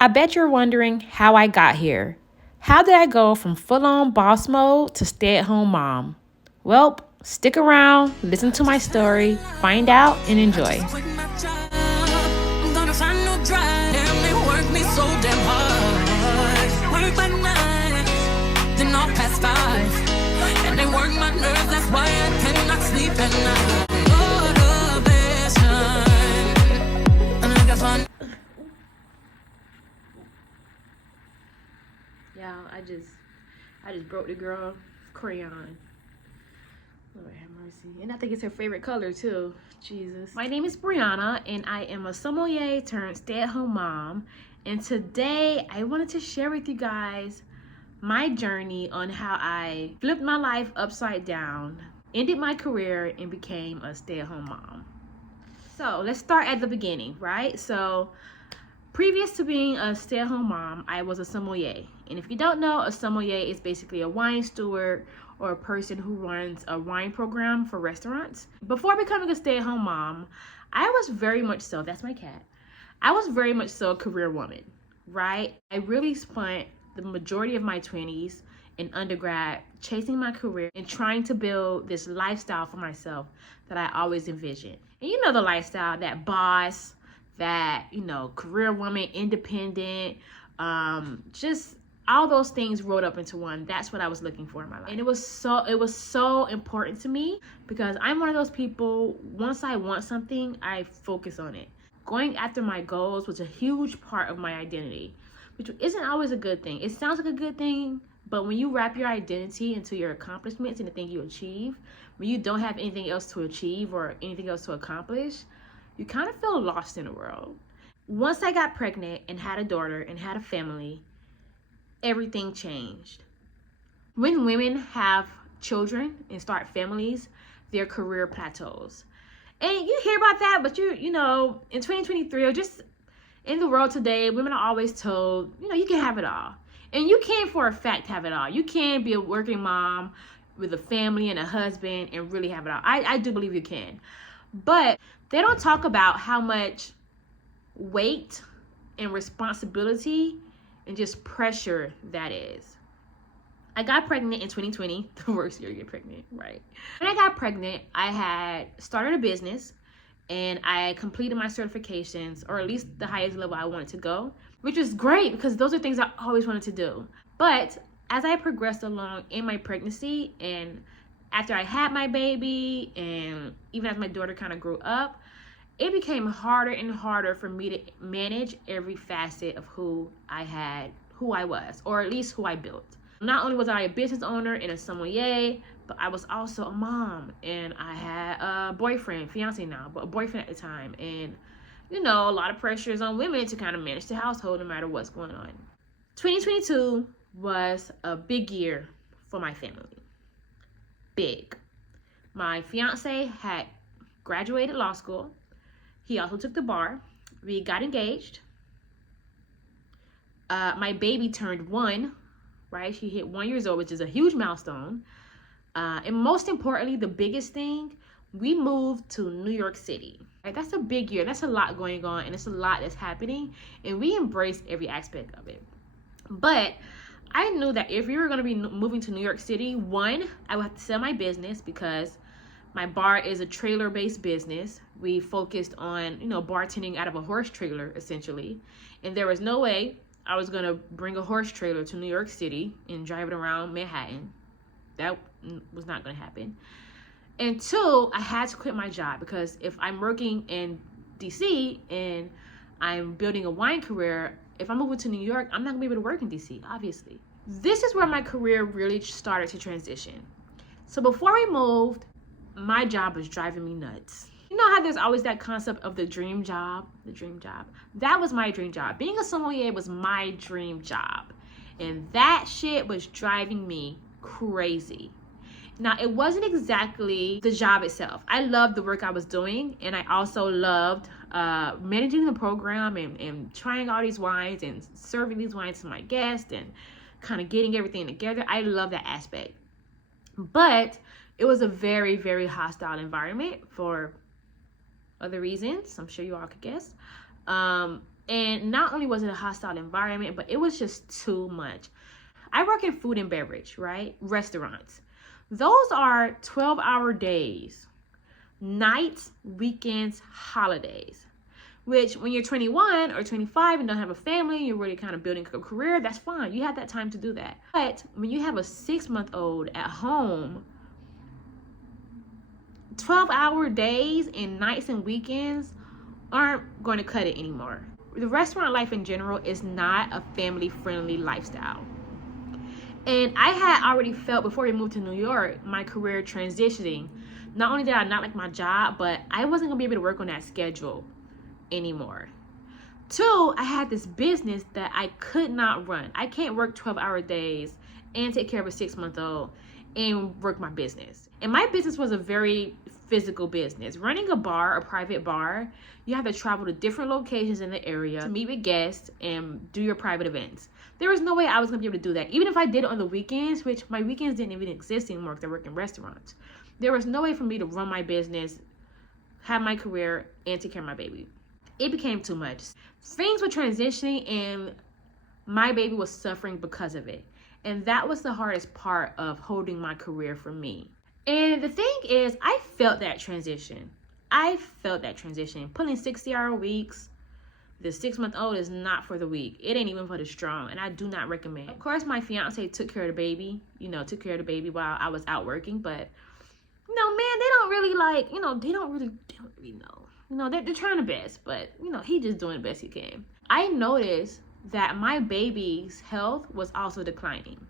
I bet you're wondering how I got here. How did I go from full-on boss mode to stay-at-home mom? Well, stick around, listen to my story, find out, and enjoy. Y'all, I just broke the girl crayon. Lord have mercy. And I think it's her favorite color too. Jesus. My name is Brianna, and I am a sommelier turned stay-at-home mom. And today I wanted to share with you guys my journey on how I flipped my life upside down, ended my career, and became a stay-at-home mom. So let's start at the beginning, right? So previous to being a stay-at-home mom, I was a sommelier. And if you don't know, a sommelier is basically a wine steward or a person who runs a wine program for restaurants. Before becoming a stay-at-home mom, I was very much so, that's my cat, I was very much so a career woman, right? I really spent the majority of my 20s in undergrad chasing my career and trying to build this lifestyle for myself that I always envisioned. And you know the lifestyle, that boss, that, you know, career woman, independent, just all those things rolled up into one. That's what I was looking for in my life. And it was so important to me because I'm one of those people, once I want something, I focus on it. Going after my goals was a huge part of my identity, which isn't always a good thing. It sounds like a good thing, but when you wrap your identity into your accomplishments and the thing you achieve, when you don't have anything else to achieve or anything else to accomplish, you kind of feel lost in the world. Once I got pregnant and had a daughter and had a family, everything changed. When women have children and start families, their career plateaus. And you hear about that, but you know, in 2023 or just in the world today, women are always told, you know, you can have it all. And you can for a fact have it all. You can be a working mom with a family and a husband and really have it all. I do believe you can. But they don't talk about how much weight and responsibility and just pressure that is. I got pregnant in 2020, the worst year to get pregnant, right? When I got pregnant, I had started a business and I completed my certifications, or at least the highest level I wanted to go, which was great because those are things I always wanted to do. But as I progressed along in my pregnancy and after I had my baby and even as my daughter kind of grew up, it became harder and harder for me to manage every facet of who I was, or at least who I built. Not only was I a business owner and a sommelier, but I was also a mom, and I had a boyfriend, fiance now, but a boyfriend at the time. And, you know, a lot of pressure is on women to kind of manage the household no matter what's going on. 2022 was a big year for my family. Big. My fiance had graduated law school. He also took the bar. We got engaged. My baby turned 1, right? She hit 1 year old, which is a huge milestone. And most importantly, the biggest thing, we moved to New York City. Right? That's a big year. That's a lot going on, and it's a lot that's happening, and we embraced every aspect of it. But I knew that if we were going to be moving to New York City, one, I would have to sell my business because my bar is a trailer-based business. We focused on, you know, bartending out of a horse trailer, essentially. And there was no way I was going to bring a horse trailer to New York City and drive it around Manhattan. That was not going to happen. And two, I had to quit my job because if I'm working in DC and I'm building a wine career, if I'm moving to New York, I'm not going to be able to work in DC, obviously. This is where my career really started to transition. So before we moved, my job was driving me nuts. You know how there's always that concept of the dream job? The dream job. That was my dream job. Being a sommelier was my dream job. And that shit was driving me crazy. Now, it wasn't exactly the job itself. I loved the work I was doing, and I also loved managing the program and trying all these wines and serving these wines to my guests and kind of getting everything together. I love that aspect. But it was a very, very hostile environment for other reasons. I'm sure you all could guess. And not only was it a hostile environment, but it was just too much. I work in food and beverage, right? Restaurants. Those are 12-hour days, nights, weekends, holidays. Which when you're 21 or 25 and don't have a family, you're really kind of building a career, that's fine. You have that time to do that. But when you have a 6-month-old at home, 12-hour days and nights and weekends aren't going to cut it anymore. The restaurant life in general is not a family-friendly lifestyle. And I had already felt before we moved to New York, my career transitioning. Not only did I not like my job, but I wasn't gonna be able to work on that schedule anymore. 2, I had this business that I could not run. I can't work 12-hour days and take care of a 6-month-old and work my business. And my business was a very physical business. Running a bar, a private bar, you have to travel to different locations in the area to meet with guests and do your private events. There was no way I was gonna be able to do that. Even if I did it on the weekends, which my weekends didn't even exist anymore because I work in restaurants. There was no way for me to run my business, have my career, and take care of my baby. It became too much. Things were transitioning and my baby was suffering because of it. And that was the hardest part of holding my career for me. And the thing is, I felt that transition. Pulling 60-hour weeks. The 6-month-old is not for the weak. It ain't even for the strong, and I do not recommend. Of course, my fiance took care of the baby, while I was out working, but man, they don't really they don't really know. They're trying their best, but he just doing the best he can. I noticed that my baby's health was also declining.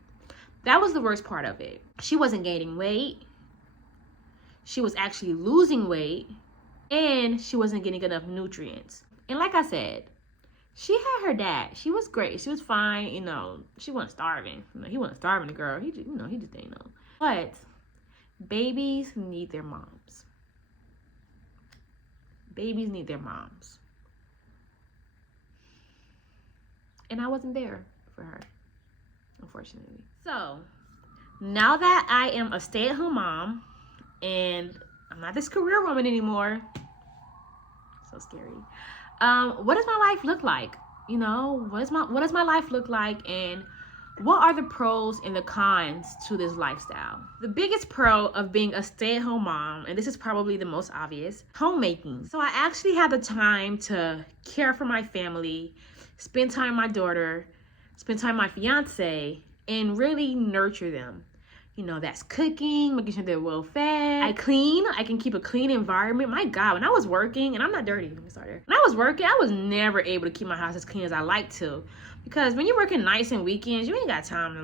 That was the worst part of it. She wasn't gaining weight. She was actually losing weight, and she wasn't getting enough nutrients. And like I said, she had her dad. She was great. She was fine. She wasn't starving. He wasn't starving the girl. He just didn't know. But babies need their moms. Babies need their moms. And I wasn't there for her, unfortunately. So now that I am a stay-at-home mom and I'm not this career woman anymore, so scary. What does my life look like? What does my life look like, and what are the pros and the cons to this lifestyle? The biggest pro of being a stay-at-home mom, and this is probably the most obvious, homemaking. So I actually have the time to care for my family, spend time with my daughter, spend time with my fiance, and really nurture them. That's cooking, making sure they're well fed. I clean. I can keep a clean environment. My God, when I was working, and I'm not dirty, let me start there. When I was working, I was never able to keep my house as clean as I like to. Because when you're working nights and weekends, you ain't got time to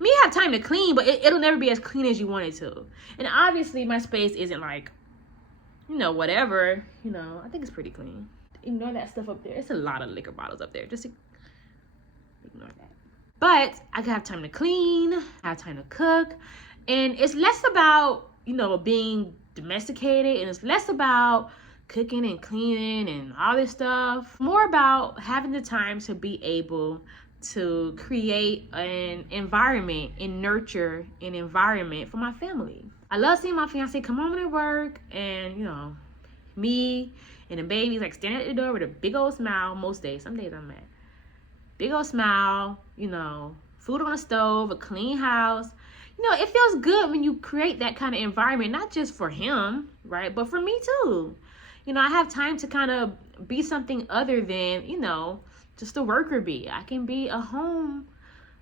you have time to clean, but it'll never be as clean as you want it to. And obviously my space isn't whatever. I think it's pretty clean. Ignore that stuff up there. It's a lot of liquor bottles up there. Just ignore that. But I can have time to clean, have time to cook, and it's less about, being domesticated, and it's less about cooking and cleaning and all this stuff. More about having the time to be able to create an environment and nurture an environment for my family. I love seeing my fiance come home to work and, me and the baby's standing at the door with a big old smile most days. Some days I'm mad. Big old smile, food on the stove, a clean house. It feels good when you create that kind of environment, not just for him, right? But for me too. I have time to kind of be something other than, just a worker bee. I can be at home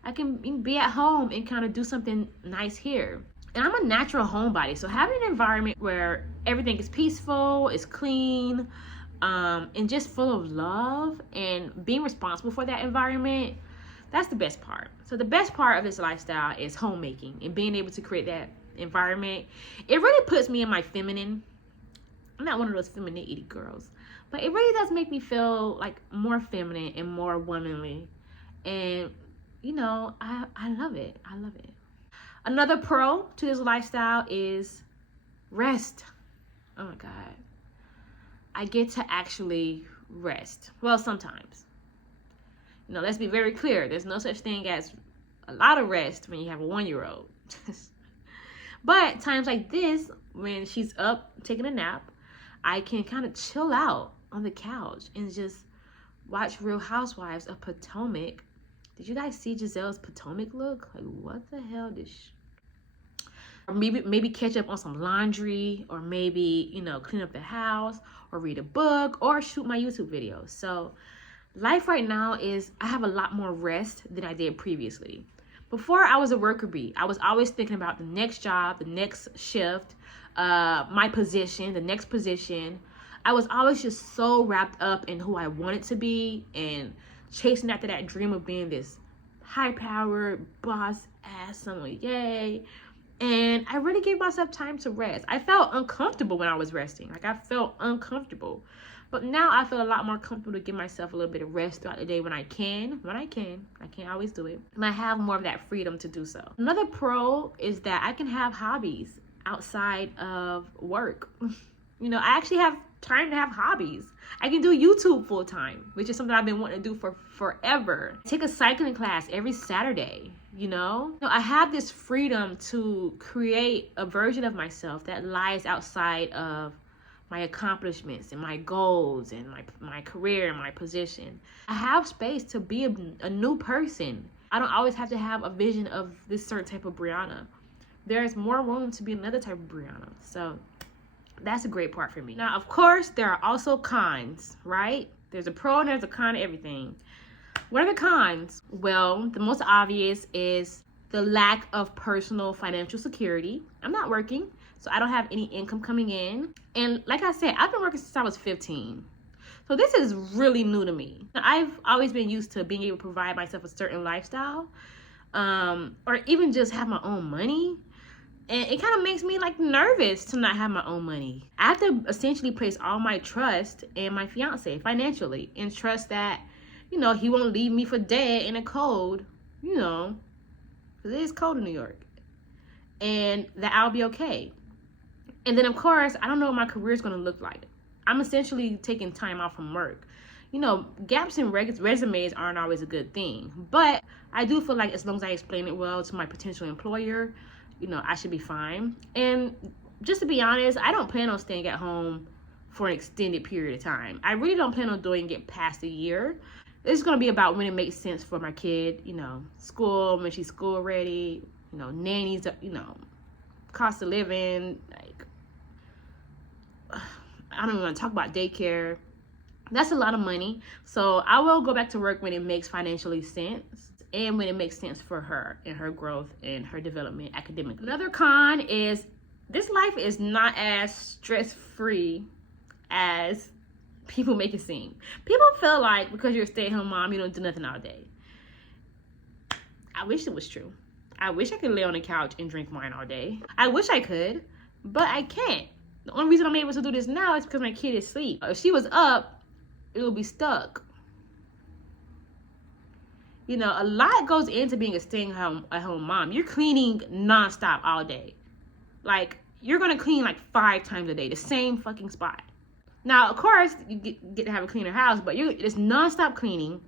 and kind of do something nice here. And I'm a natural homebody. So having an environment where everything is peaceful, is clean, and just full of love and being responsible for that environment, that's the best part. So the best part of this lifestyle is homemaking and being able to create that environment. It really puts me in my feminine. I'm not one of those femininity girls, but it really does make me feel more feminine and more womanly. And I love it. I love it. Another pro to this lifestyle is rest. Oh my God. I get to actually rest. Well, sometimes. Let's be very clear. There's no such thing as a lot of rest when you have a 1-year-old. But times like this, when she's up taking a nap, I can kind of chill out on the couch and just watch Real Housewives of Potomac. Did you guys see Giselle's Potomac look? Like, what the hell did or maybe catch up on some laundry, or maybe, you know, clean up the house, or read a book, or shoot my YouTube videos. So life right now is, I have a lot more rest than I did previously. Before, I was a worker bee. I was always thinking about the next job, the next shift, my position, the next position. I was always just so wrapped up in who I wanted to be and chasing after that dream of being this high-powered boss ass sommelier. And I really gave myself time to rest. I felt uncomfortable when I was resting. Like, I felt uncomfortable. But now I feel a lot more comfortable to give myself a little bit of rest throughout the day when I can. I can't always do it. And I have more of that freedom to do so. Another pro is that I can have hobbies outside of work. You know, I actually have time to have hobbies. I can do YouTube full time, which is something I've been wanting to do for forever. Take a cycling class every Saturday, you know? I have this freedom to create a version of myself that lies outside of my accomplishments and my goals and my career and my position. I have space to be a new person. I don't always have to have a vision of this certain type of Brianna. There's more room to be another type of Brianna. So that's a great part for me. Now, of course, there are also cons, right? There's a pro and there's a con to everything. What are the cons? Well, the most obvious is the lack of personal financial security. I'm not working, so I don't have any income coming in. And like I said, I've been working since I was 15. So this is really new to me. I've always been used to being able to provide myself a certain lifestyle, or even just have my own money. And it kind of makes me like nervous to not have my own money. I have to essentially place all my trust in my fiance financially, and trust that, you know, he won't leave me for dead in the cold, you know, because it is cold in New York, and that I'll be okay. And then, of course, I don't know what my career is going to look like. I'm essentially taking time off from work. You know, gaps in resumes aren't always a good thing, but I do feel like as long as I explain it well to my potential employer, you know, I should be fine. And just to be honest, I don't plan on staying at home for an extended period of time. I really don't plan on doing it past a year. It's going to be about when it makes sense for my kid, you know, school, when she's school ready, you know, nannies, you know, cost of living, like, I don't even want to talk about daycare. That's a lot of money. So I will go back to work when it makes financially sense, and when it makes sense for her and her growth and her development academically. Another con is this life is not as stress-free as people make it seem. People feel like because you're a stay-at-home mom, you don't do nothing all day. I wish it was true. I wish I could lay on the couch and drink wine all day. I wish I could, but I can't. The only reason I'm able to do this now is because my kid is asleep. If she was up, it would be stuck. You know, a lot goes into being a stay-at-home mom. You're cleaning nonstop all day. Like, you're going to clean like 5 times a day, the same fucking spot. Now, of course, you get to have a cleaner house, but it's nonstop cleaning.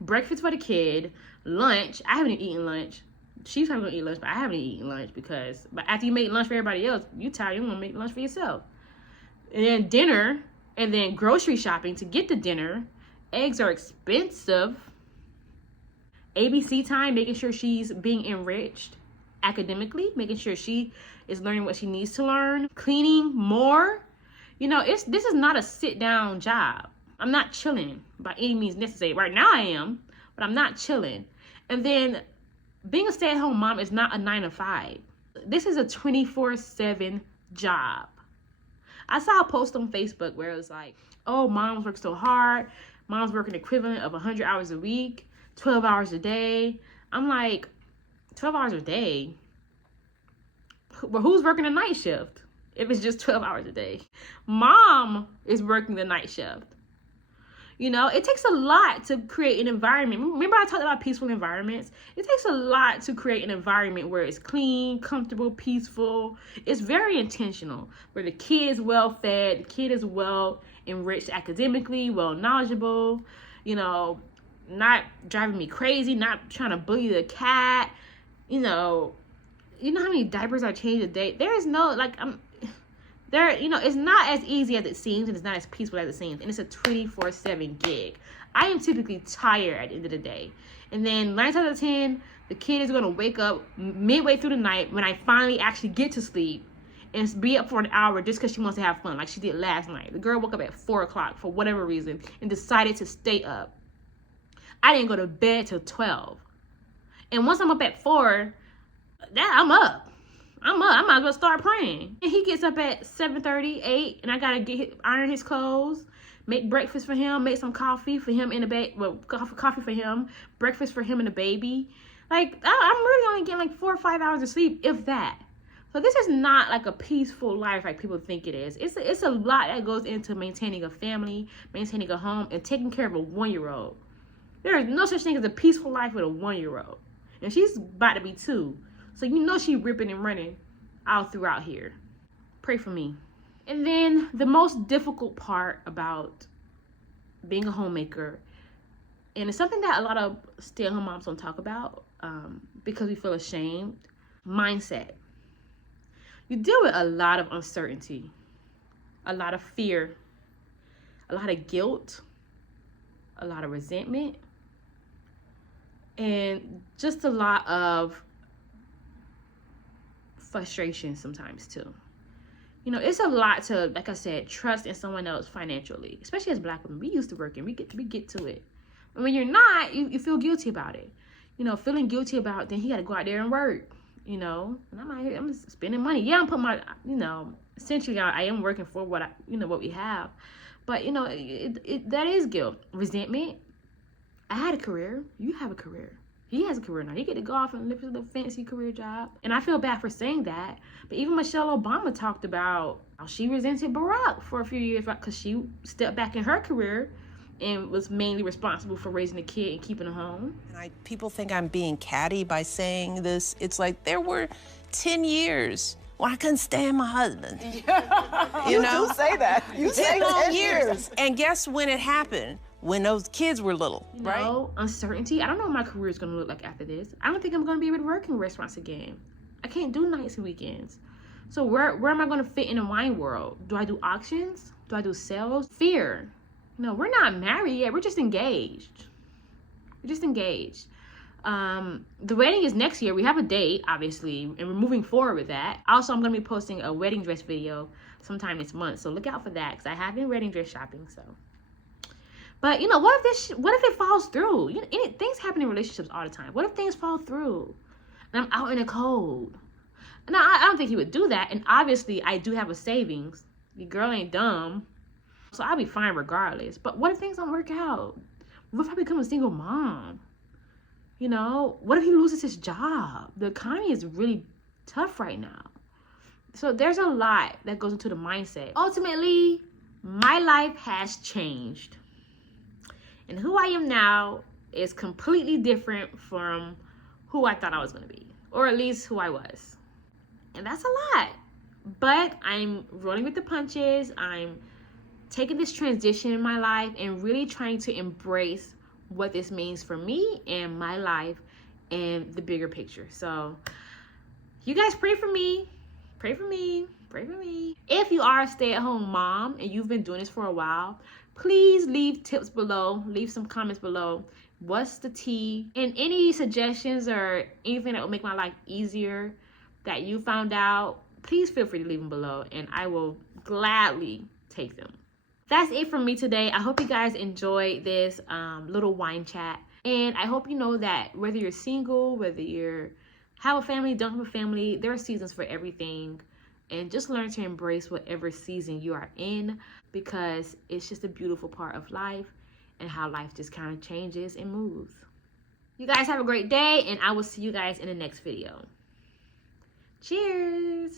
Breakfast for the kid, lunch. I haven't eaten lunch. She's probably going to eat lunch, but I haven't eaten lunch but after you make lunch for everybody else, you tired, you want to make lunch for yourself. And then dinner, and then grocery shopping to get the dinner. Eggs are expensive. ABC time, making sure she's being enriched academically, making sure she is learning what she needs to learn, cleaning more. You know, this is not a sit-down job. I'm not chilling by any means necessary. Right now I am, but I'm not chilling. And then being a stay-at-home mom is not a 9 to 5. This is a 24/7 job. I saw a post on Facebook where it was like, oh, moms work so hard. Moms work an equivalent of 100 hours a week. 12 hours a day. I'm like, 12 hours a day? Well, who's working a night shift if it's just 12 hours a day? Mom is working the night shift. You know, it takes a lot to create an environment. Remember I talked about peaceful environments? It takes a lot to create an environment where it's clean, comfortable, peaceful. It's very intentional, where the kid is well fed, the kid is well enriched academically, well knowledgeable, you know, not driving me crazy, not trying to bully the cat. You know how many diapers I change a day? There is no, like, It's not as easy as it seems, and it's not as peaceful as it seems, and it's a 24/7 gig. I am typically tired at the end of the day, and then 9 times out of 10, the kid is gonna wake up midway through the night when I finally actually get to sleep, and be up for an hour just because she wants to have fun, like she did last night. The girl woke up at 4 o'clock for whatever reason and decided to stay up. I didn't go to bed till 12, and once I'm up at 4, I'm up. I might as well start praying. And he gets up at 7:30, 8, and I gotta iron his clothes, make breakfast for him, make some coffee for him and the baby. Well, coffee for him, breakfast for him and the baby. Like, I'm really only getting like 4 or 5 hours of sleep, if that. So this is not like a peaceful life like people think it is. It's a lot that goes into maintaining a family, maintaining a home, and taking care of a 1-year-old. There is no such thing as a peaceful life with a 1-year-old. And she's about to be 2. So she ripping and running all throughout here. Pray for me. And then the most difficult part about being a homemaker, and it's something that a lot of stay-at-home moms don't talk about because we feel ashamed, mindset. You deal with a lot of uncertainty, a lot of fear, a lot of guilt, a lot of resentment, and just a lot of frustration sometimes too. It's a lot to, like I said, trust in someone else financially, especially as Black women. We used to work and we get to it. And when you're not, you feel guilty about it. Feeling guilty about, then he got to go out there and work. And I'm out here, I'm spending money. Yeah, I'm putting my, essentially I am working for what we have. But, that is guilt. Resentment. I had a career. You have a career. He has a career now. He get to go off and live a little fancy career job. And I feel bad for saying that. But even Michelle Obama talked about how she resented Barack for a few years because she stepped back in her career and was mainly responsible for raising a kid and keeping a home. People think I'm being catty by saying this. It's like there were 10 years when I couldn't stand my husband. You do say that. You say 10 years. And guess when it happened? When those kids were little, right? Uncertainty. I don't know what my career is going to look like after this. I don't think I'm going to be able to work in restaurants again. I can't do nights and weekends. So where am I going to fit in the wine world? Do I do auctions? Do I do sales? Fear. We're not married yet. We're just engaged. The wedding is next year. We have a date, obviously, and we're moving forward with that. Also, I'm going to be posting a wedding dress video sometime this month. So look out for that because I have been wedding dress shopping, so. But, what if it falls through? Things happen in relationships all the time. What if things fall through and I'm out in the cold? Now, I don't think he would do that. And obviously, I do have a savings. Your girl ain't dumb. So I'll be fine regardless. But what if things don't work out? What if I become a single mom? What if he loses his job? The economy is really tough right now. So there's a lot that goes into the mindset. Ultimately, my life has changed. And who I am now is completely different from who I thought I was going to be. Or at least who I was. And that's a lot. But I'm rolling with the punches. I'm taking this transition in my life and really trying to embrace what this means for me and my life and the bigger picture. So you guys pray for me. Pray for me. Pray for me. If you are a stay-at-home mom and you've been doing this for a while, please leave tips below. Leave some comments below. What's the tea? And any suggestions or anything that will make my life easier that you found out, please feel free to leave them below and I will gladly take them. That's it from me today. I hope you guys enjoyed this little wine chat. And I hope you know that whether you're single, whether you have a family, don't have a family, there are seasons for everything. And just learn to embrace whatever season you are in because it's just a beautiful part of life and how life just kind of changes and moves. You guys have a great day and I will see you guys in the next video. Cheers!